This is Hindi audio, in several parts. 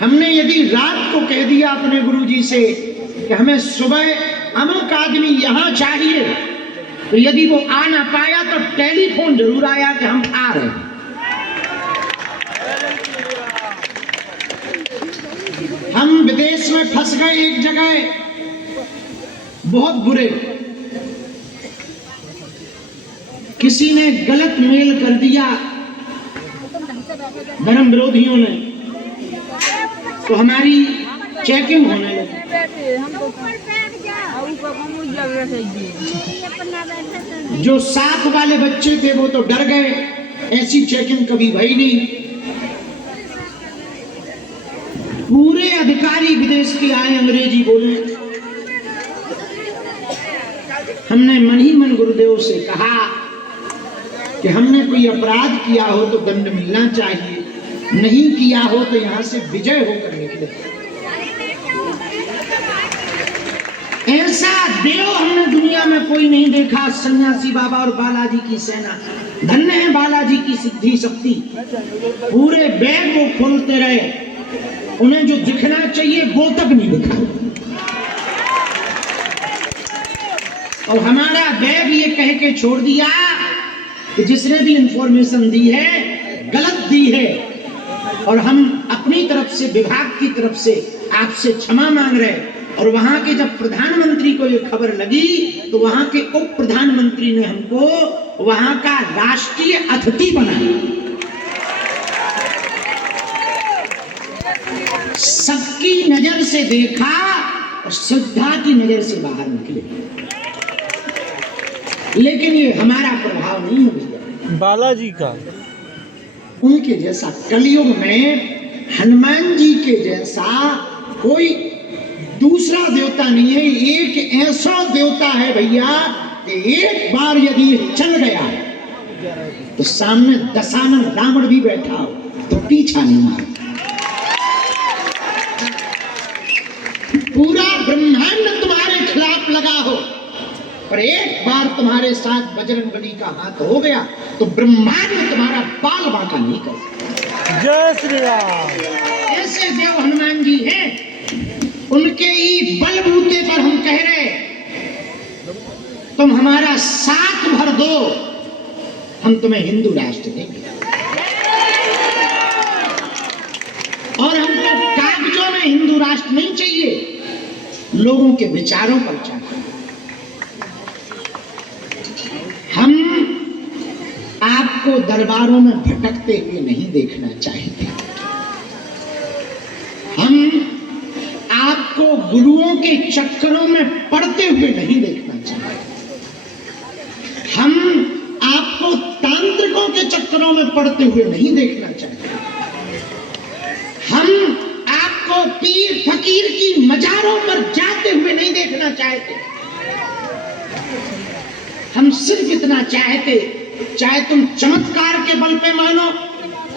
हमने यदि रात को कह दिया अपने गुरुजी से कि हमें सुबह अमुक आदमी यहां चाहिए, तो यदि वो आ ना पाया तो टेलीफोन जरूर आया कि हम आ रहे हैं। हम विदेश में फंस गए एक जगह, बहुत बुरे, किसी ने गलत मेल कर दिया धर्म विरोधियों ने, तो हमारी चेकिंग होने लगी। जो साथ वाले बच्चे थे वो तो डर गए, ऐसी चेकिंग कभी भई नहीं। पूरे अधिकारी विदेश के आए, अंग्रेजी बोले। हमने मन ही मन गुरुदेव से कहा कि हमने कोई अपराध किया हो तो दंड मिलना चाहिए, नहीं किया हो तो यहां से विजय होकर निकले। ऐसा देव हमने दुनिया में कोई नहीं देखा। सन्यासी बाबा और बालाजी की सेना, धन्य है बालाजी की सिद्धि शक्ति। पूरे बैग वो खोलते रहे, उन्हें जो दिखना चाहिए वो तक नहीं दिखा। और हमारा बैग ये कह के छोड़ दिया कि जिसने भी इंफॉर्मेशन दी है गलत दी है, और हम अपनी तरफ से, विभाग की तरफ से आपसे क्षमा मांग रहे हैं। और वहां के जब प्रधानमंत्री को ये खबर लगी तो वहां के उप प्रधानमंत्री ने हमको वहां का राष्ट्रीय अतिथि बनाया। सबकी नजर से देखा और श्रद्धा की नजर से बाहर निकले। लेकिन ये हमारा प्रभाव नहीं है भैया, बालाजी का। उनके जैसा कलयुग में हनुमान जी के जैसा कोई दूसरा देवता नहीं है। एक ऐसा देवता है भैया कि एक बार यदि चल गया तो सामने दशानन रावण भी बैठा हो तो पीछा नहीं मारता। पूरा ब्रह्मांड तुम्हारे खिलाफ लगा हो, पर एक बार तुम्हारे साथ बजरंगबली का हाथ हो गया तो ब्रह्मांड तुम्हारा बाल बांका नहीं कर। जय श्री राम। ऐसे देव हनुमान जी हैं, उनके ही बलबूते पर हम कह रहे तुम हमारा साथ भर दो, हम तुम्हें हिंदू राष्ट्र देंगे। और हमको कागजों में हिंदू राष्ट्र नहीं चाहिए, लोगों के विचारों पर चाहिए। हम आपको दरबारों में भटकते हुए नहीं देखना चाहते। हम आपको गुरुओं के चक्करों में पड़ते हुए नहीं देखना चाहते। हम आपको तांत्रिकों के चक्करों में पड़ते हुए नहीं देखना चाहते। हम आपको पीर फकीर की मजारों पर जाते हुए नहीं देखना चाहते। हम सिर्फ इतना चाहते, चाहे तुम चमत्कार के बल पे मानो,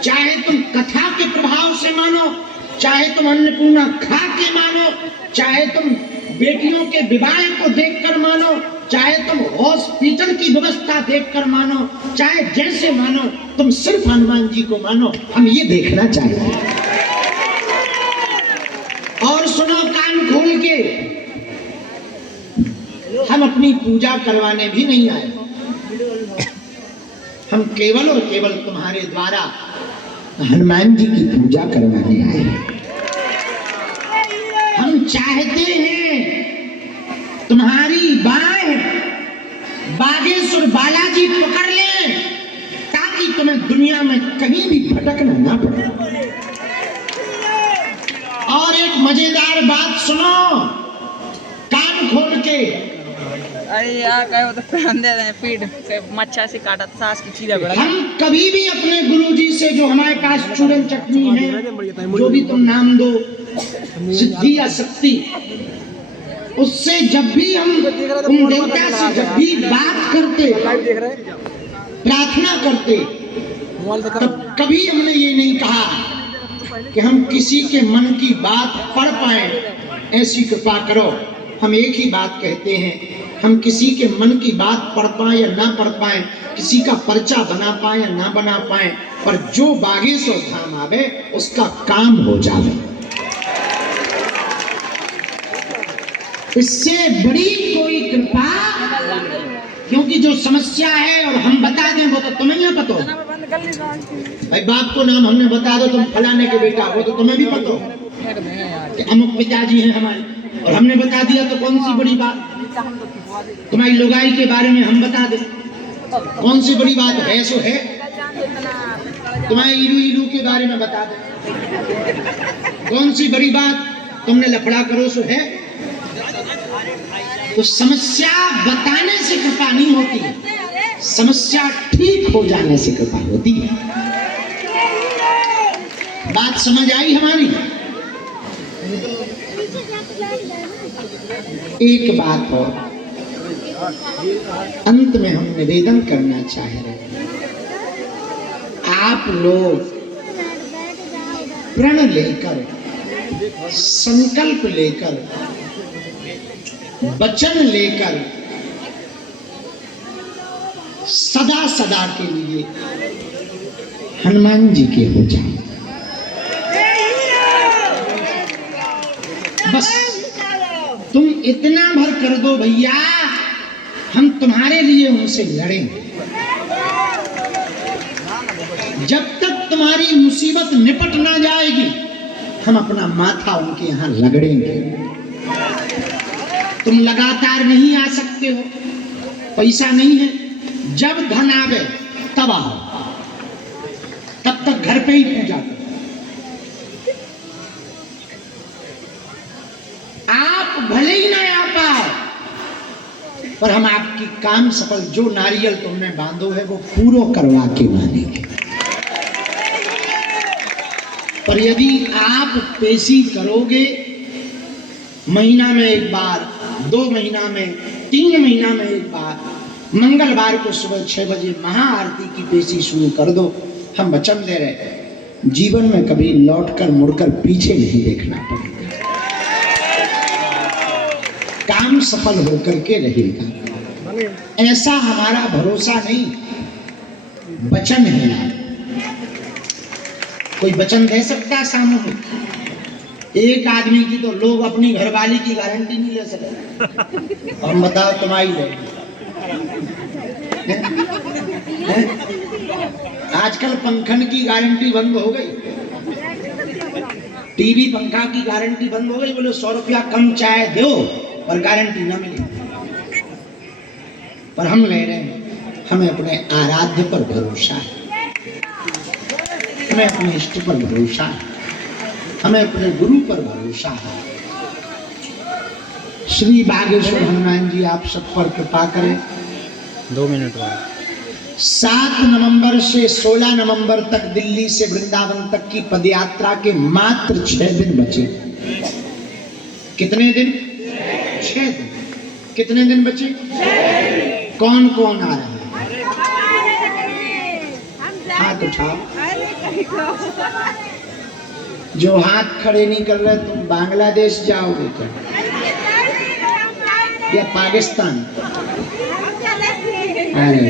चाहे तुम कथा के प्रभाव से मानो, चाहे तुम अन्नपूर्णा खा के मानो, चाहे तुम बेटियों के विवाह को देखकर मानो, चाहे तुम हॉस्पिटल की व्यवस्था देखकर मानो, चाहे जैसे मानो, तुम सिर्फ हनुमान जी को मानो। हम ये देखना चाहते हैं। और सुनो कान खोल के, हम अपनी पूजा करवाने भी नहीं आए। हम केवल और केवल तुम्हारे द्वारा हनुमान जी की पूजा करवाने आए हैं। हम चाहते हैं तुम्हारी बाहें बागेश्वर बालाजी पकड़ लें, ताकि तुम्हें दुनिया में कहीं भी भटकना ना पड़े। और एक मजेदार बात सुनो, कान खोल के। अरे यार क्या होता है, पीठ मच्छा से काटा सांस की चीज़ है। हम कभी भी अपने गुरुजी से, जो हमारे पास चूरन चटनी है, जो भी तुम नाम दो, सिद्धि या शक्ति, उससे जब भी हम उन देवता से जब भी बात करते, प्रार्थना करते, तब कभी हमने ये नहीं कहा कि हम किसी के मन की बात पढ़ पाए, ऐसी कृपा करो। हम एक ही बात कहते हैं, हम किसी के मन की बात पढ़ पाए या ना पढ़ पाए, किसी का पर्चा बना पाए या ना बना पाए, पर जो बागेश्वर धाम आवे उसका काम हो जावे। इससे बड़ी कोई कृपा, क्योंकि जो समस्या है और हम बता दें वो तो तुम्हें ही पता हो। भाई बाप को नाम हमने बता दो तुम फलाने के बेटा हो, तो तुम्हें भी पता हो कि अमुक पिताजी हैं हमारे, और हमने बता दिया तो कौन सी बड़ी बात। तुम्हारी लुगाई के बारे में हम बता दें, कौन सी बड़ी बात है? सो है। तुम्हारे ईरू ईरू के बारे में बता दें, कौन सी बड़ी बात? तुमने लफड़ा करो सो है। तो समस्या बताने से कृपा नहीं होती, समस्या ठीक हो जाने से कृपा होती है। बात समझ आई हमारी? एक बात और अंत में हम निवेदन करना चाह रहे हैं, आप लोग प्रण लेकर, संकल्प लेकर, वचन लेकर सदा सदा के लिए हनुमान जी के हो जाओ। बस तुम इतना भर कर दो भैया, हम तुम्हारे लिए उनसे लड़ेंगे। जब तक तुम्हारी मुसीबत निपट ना जाएगी, हम अपना माथा उनके यहां लगड़ेंगे। तुम लगातार नहीं आ सकते हो, पैसा नहीं है, जब धन आवे तब आओ, तब तक घर पे ही पूजा करो। आप भले ही ना आ पाओ, पर हम आपकी काम सफल, जो नारियल तुमने बांधो है वो पूरा करवा के मानेंगे। पर यदि आप पेशी करोगे, महीना में एक बार, 2 महीना में, 3 महीना में एक बार, मंगलवार को सुबह 6 बजे महाआरती की पेशी शुरू कर दो। हम वचन दे रहे हैं, जीवन में कभी लौटकर मुड़कर पीछे नहीं देखना पड़ेगा, काम सफल होकर के रहेगा। ऐसा हमारा भरोसा नहीं, वचन है। कोई वचन दे सकता है सामूहिक? एक आदमी की तो लोग अपनी घरवाली की गारंटी नहीं ले सकते, हम बताओ तुम्हारी लेंगे। आजकल पंखन की गारंटी बंद हो गई, टीवी पंखा की गारंटी बंद हो गई। बोले 100 रुपया कम चाय दो पर गारंटी ना मिले। पर हम ले रहे हैं, हमें अपने आराध्य पर भरोसा है, हमें अपने इष्ट पर भरोसा है, हमें अपने गुरु पर भरोसा है। श्री बागेश्वर हनुमान जी आप सब पर कृपा करें। 2 मिनट बाद 7 नवंबर से 16 नवंबर तक दिल्ली से वृंदावन तक की पदयात्रा के मात्र 6 दिन बचे। कितने दिन? 6 दिन। कितने दिन बचे? कौन कौन आ रहा है? हाथ उठाओ। जो हाथ खड़े नहीं कर रहे, तुम बांग्लादेश जाओगे क्या या पाकिस्तान? अरे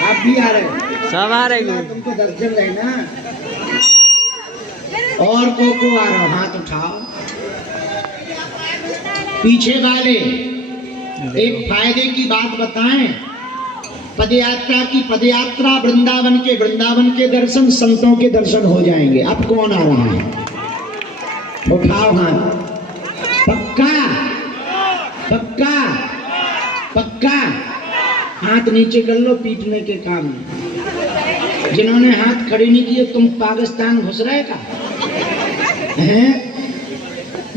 आप भी आ रहे हो? सब आ रहे हैं। तुमको दर्शन लेना। और को आ रहा हो? हाथ उठाओ। पीछे वाले एक फायदे की बात बताएं, पदयात्रा की पदयात्रा, वृंदावन के दर्शन, संतों के दर्शन हो जाएंगे। अब कौन आ रहा है? उठाओ हाथ। पक्का पक्का पक्का? हाथ नीचे कर लो, पीटने के काम में। जिन्होंने हाथ खड़े नहीं किए, तुम पाकिस्तान घुस रहे का हैं?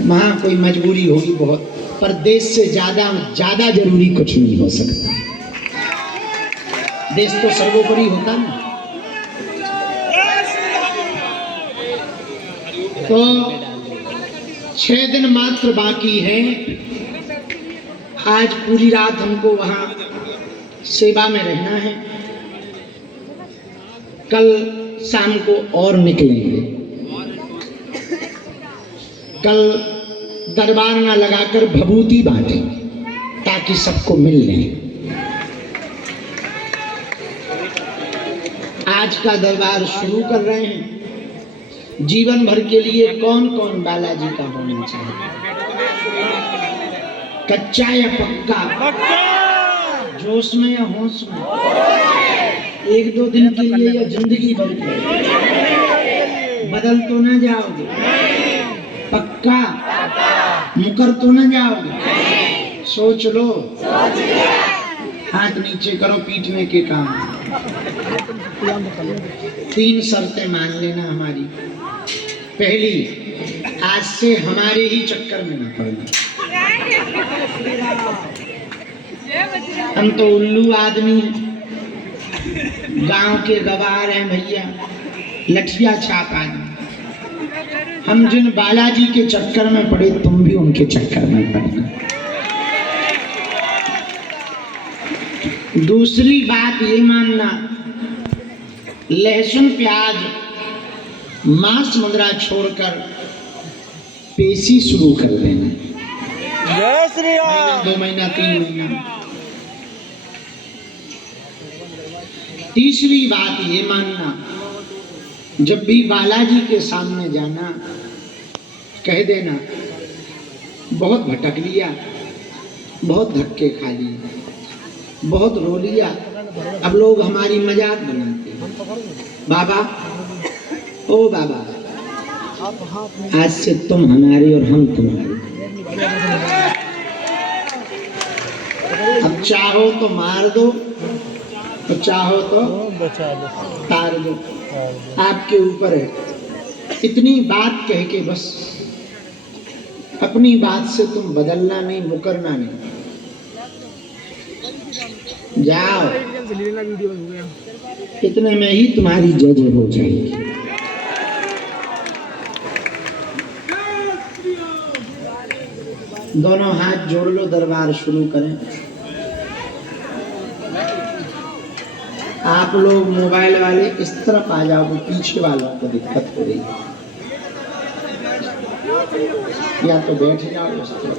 वहां कोई मजबूरी होगी बहुत, पर देश से ज्यादा जरूरी कुछ नहीं हो सकता। देश तो सर्वोपरि होता ना। तो 6 दिन मात्र बाकी हैं। आज पूरी रात हमको वहां सेवा में रहना है। कल शाम को और निकलेंगे। कल दरबार ना लगाकर भभूति बांटेंगे ताकि सबको मिल लें। आज का दरबार शुरू कर रहे हैं। जीवन भर के लिए कौन कौन बालाजी का होना चाहिए? कच्चा या पक्का? जोश में या होश में? एक दो दिन के लिए या जिंदगी भर के? बदल तो ना जाओगे? पक्का? मुकर तो ना जाओगे? सोच लो। हाथ नीचे करो, पीटने के काम। 3 शर्तें मान लेना हमारी। पहली, आज से हमारे ही चक्कर में न पड़ना। हम तो उल्लू आदमी हैं, गांव के गवार हैं भैया, लठिया छाप आदमी। हम जिन बालाजी के चक्कर में पड़े, तुम भी उनके चक्कर में पड़ना। दूसरी बात ये मानना, लहसुन प्याज मांस मुद्रा छोड़कर पेशी शुरू कर देना। जय श्री महीना, 2 महीना, 3 महीना। तीसरी बात ये मानना, जब भी बालाजी के सामने जाना, कह देना बहुत भटक लिया, बहुत धक्के खा लिए, बहुत रो लिया, अब लोग हमारी मजाक बनाते हैं। बाबा, ओ बाबा, आज से तुम हमारी और हम तुम्हारी। अब चाहो तो मार दो, और चाहो तो तार दो, आपके ऊपर है। इतनी बात कह के बस अपनी बात से तुम बदलना नहीं, मुकरना नहीं। जाओ, इतने में ही तुम्हारी जज हो जाएगी। दोनों हाथ जोड़ लो, दरबार शुरू करें। आप लोग मोबाइल वाले इस तरफ आ जाओ, पीछे वालों को दिक्कत हो रही है, या तो बैठ जाओ इस तरफ।